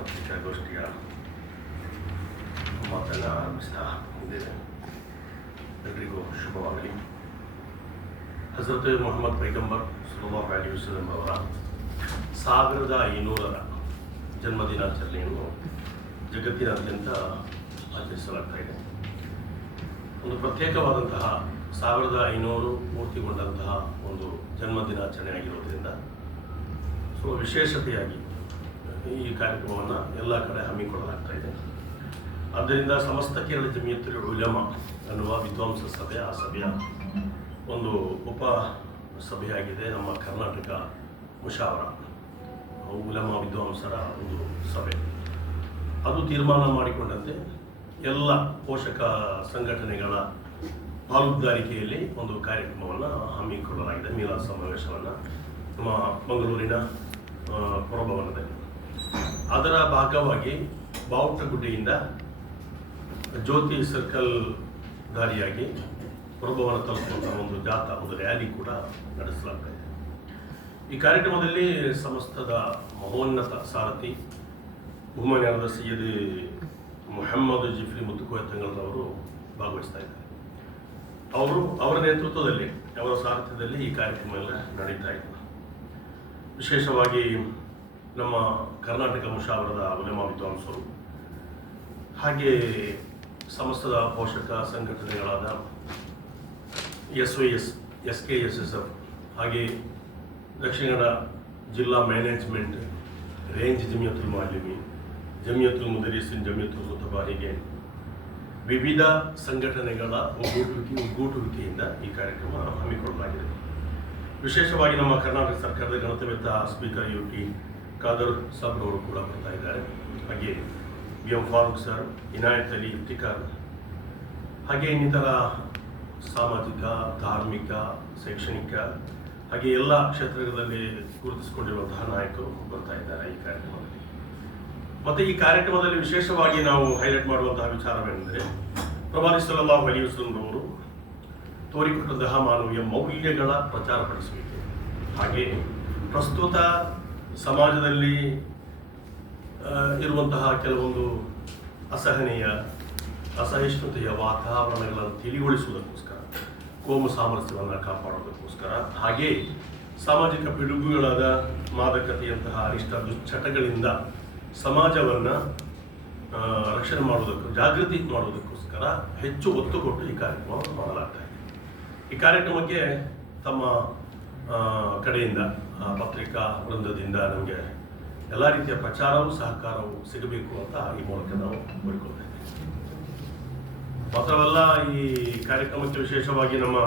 ಪತ್ರಿಕಾಗೋಷ್ಠಿಯ ಮಾತನ್ನು ಆರಂಭಿಸ್ತಾ ಇದ್ದೇವೆ ಎಲ್ರಿಗೂ ಶುಭವಾಗಲಿ ಹಜರತ್ ಮೊಹಮ್ಮದ್ ಪೈಗಂಬರ್ ಸುಲಭ ವಸಲಂ ಅವರ ಸಾವಿರದ ಐನೂರರ ಜನ್ಮದಿನಾಚರಣೆಯನ್ನು ಜಗತ್ತಿನಾದ್ಯಂತ ಆಚರಿಸಲಾಗ್ತಾ ಇದೆ ಒಂದು ಪ್ರತ್ಯೇಕವಾದಂತಹ ಸಾವಿರದ ಐನೂರು ಪೂರ್ತಿಗೊಂಡಂತಹ ಒಂದು ಜನ್ಮದಿನಾಚರಣೆ ಆಗಿರೋದ್ರಿಂದ ಸೊ ವಿಶೇಷತೆಯಾಗಿ ಈ ಕಾರ್ಯಕ್ರಮವನ್ನು ಎಲ್ಲ ಕಡೆ ಹಮ್ಮಿಕೊಳ್ಳಲಾಗ್ತಾ ಇದೆ. ಆದ್ದರಿಂದ ಸಮಸ್ತ ಕೇರಳ ಜಮಿಯತ್ತುಲ್ ಉಲಮ ಅನ್ನುವ ವಿದ್ವಾಂಸ ಸಭೆ, ಆ ಸಭೆಯ ಒಂದು ಉಪ ಸಭೆಯಾಗಿದೆ ನಮ್ಮ ಕರ್ನಾಟಕ ಮುಷಾವರ ಉಲಮ ವಿದ್ವಾಂಸರ ಒಂದು ಸಭೆ. ಅದು ತೀರ್ಮಾನ ಮಾಡಿಕೊಂಡಂತೆ ಎಲ್ಲ ಪೋಷಕ ಸಂಘಟನೆಗಳ ಪಾಲುದಾರಿಕೆಯಲ್ಲಿ ಒಂದು ಕಾರ್ಯಕ್ರಮವನ್ನು ಹಮ್ಮಿಕೊಳ್ಳಲಾಗಿದೆ ಮೀಲಾ ಸಮಾವೇಶವನ್ನು ನಮ್ಮ ಮಂಗಳೂರಿನ ಪ್ರಭವನದಲ್ಲಿ ಪುರಭವನದಲ್ಲಿ. ಅದರ ಭಾಗವಾಗಿ ಬಾವುಟಗುಡ್ಡೆಯಿಂದ ಜ್ಯೋತಿ ಸರ್ಕಲ್ ದಾರಿಯಾಗಿ ಪುರಭವನ ತಲುಪುವಂಥ ಒಂದು ಜಾಥಾ, ಒಂದು ರ್ಯಾಲಿ ಕೂಡ ನಡೆಸಲಾಗ್ತಾ ಇದೆ. ಈ ಕಾರ್ಯಕ್ರಮದಲ್ಲಿ ಸಮಸ್ತದ ಮಹೋನ್ನತ ಸಾರಥಿ ಬಹುಮಾನ್ಯರಾದ ಸೈಯದ್ ಮೊಹಮ್ಮದ್ ಜಿಫ್ರಿ ಮುತ್ತುಕೋಯ ತಂಗಳರವರು ಭಾಗವಹಿಸ್ತಾ ಇದ್ದಾರೆ. ಅವರು ಅವರ ನೇತೃತ್ವದಲ್ಲಿ, ಅವರ ಸಾರಥ್ಯದಲ್ಲಿ ಈ ಕಾರ್ಯಕ್ರಮ ಎಲ್ಲ ನಡೀತಾ ಇದೆ. ವಿಶೇಷವಾಗಿ ನಮ್ಮ ಕರ್ನಾಟಕ ಮುಷಾವರದ ಉಲೆಮಾ ವಿದ್ವಾಂಸರು, ಹಾಗೆ ಸಮಸ್ತದ ಪೋಷಕ ಸಂಘಟನೆಗಳಾದ S Y S S K S S F ಹಾಗೆ ದಕ್ಷಿಣ ಕನ್ನಡ ಜಿಲ್ಲಾ ಮ್ಯಾನೇಜ್ಮೆಂಟ್ ರೇಂಜ್ ಜಮಿಯತುಲ್ ಮಾಲಿಮಿ ಜಮಿಯತುಲ್ ಮುದರೀಸಿನ್ ಜಮಿಯತುಲ್ ಹುತಬಾ ಹೀಗೆ ವಿವಿಧ ಸಂಘಟನೆಗಳ ಒಗ್ಗೂಟುವಿಕೆ, ಒಗ್ಗೂಟುವಿಕೆಯಿಂದ ಈ ಕಾರ್ಯಕ್ರಮ ಹಮ್ಮಿಕೊಳ್ಳಲಾಗಿದೆ. ವಿಶೇಷವಾಗಿ ನಮ್ಮ ಕರ್ನಾಟಕ ಸರ್ಕಾರದ ಗಣತವೆತ್ತ ಸ್ಪೀಕರ್ ಯು ಟಿ ಖಾದರ್ ಸಾಬ್ರವರು ಕೂಡ ಬರ್ತಾ ಇದ್ದಾರೆ. ಹಾಗೆ B M Farooq sir, Inayat Ali Iftikar ಹಾಗೆ ಇನ್ನಿತರ ಸಾಮಾಜಿಕ, ಧಾರ್ಮಿಕ, ಶೈಕ್ಷಣಿಕ, ಹಾಗೆ ಎಲ್ಲ ಕ್ಷೇತ್ರಗಳಲ್ಲಿ ಗುರುತಿಸಿಕೊಂಡಿರುವಂತಹ ನಾಯಕರು ಬರ್ತಾ ಇದ್ದಾರೆ ಈ ಕಾರ್ಯಕ್ರಮದಲ್ಲಿ. ಮತ್ತೆ ಈ ಕಾರ್ಯಕ್ರಮದಲ್ಲಿ ವಿಶೇಷವಾಗಿ ನಾವು ಹೈಲೈಟ್ ಮಾಡುವಂತಹ ವಿಚಾರವೇನೆಂದರೆ, ಪ್ರಭಾರಿ ಸಲ್ಲಾಹು ಅಲಿ ವಸಲಂರವರು ತೋರಿಕೊಟ್ಟಂತಹ ಮಾನವೀಯ ಮೌಲ್ಯಗಳ ಪ್ರಚಾರಪಡಿಸುವಿಕೆ ಹಾಗೆ ಪ್ರಸ್ತುತ ಸಮಾಜದಲ್ಲಿ ಇರುವಂತಹ ಕೆಲವೊಂದು ಅಸಹನೀಯ, ಅಸಹಿಷ್ಣುತೆಯ ವಾತಾವರಣಗಳನ್ನು ತಿಳಿಗೊಳಿಸುವುದಕ್ಕೋಸ್ಕರ, ಕೋಮು ಸಾಮರಸ್ಯವನ್ನು ಕಾಪಾಡೋದಕ್ಕೋಸ್ಕರ, ಹಾಗೆ ಸಾಮಾಜಿಕ ಪಿಡುಗುಗಳಾದ ಮಾದಕತೆಯಂತಹ ಅರಿಷ್ಟ ದುಶ್ಚಟಗಳಿಂದ ಸಮಾಜವನ್ನು ರಕ್ಷಣೆ ಮಾಡುವುದಕ್ಕೆ, ಜಾಗೃತಿ ಮಾಡುವುದಕ್ಕೋಸ್ಕರ ಹೆಚ್ಚು ಒತ್ತು ಕೊಟ್ಟು ಈ ಕಾರ್ಯಕ್ರಮವನ್ನು ಮಾಡಲಾಗ್ತಾ ಇದೆ. ಈ ಕಾರ್ಯಕ್ರಮಕ್ಕೆ ತಮ್ಮ ಕಡೆಯಿಂದ ಪತ್ರಿಕಾ ವೃಂದದಿಂದ ನಮಗೆ ಎಲ್ಲ ರೀತಿಯ ಪ್ರಚಾರವೂ ಸಹಕಾರವೂ ಸಿಗಬೇಕು ಅಂತ ಈ ಮೂಲಕ ನಾವು ಕೋರಿಕೊಳ್ತಾ ಇದ್ದೀವಿ. ಮಾತ್ರವಲ್ಲ ಈ ಕಾರ್ಯಕ್ರಮಕ್ಕೆ ವಿಶೇಷವಾಗಿ ನಮ್ಮ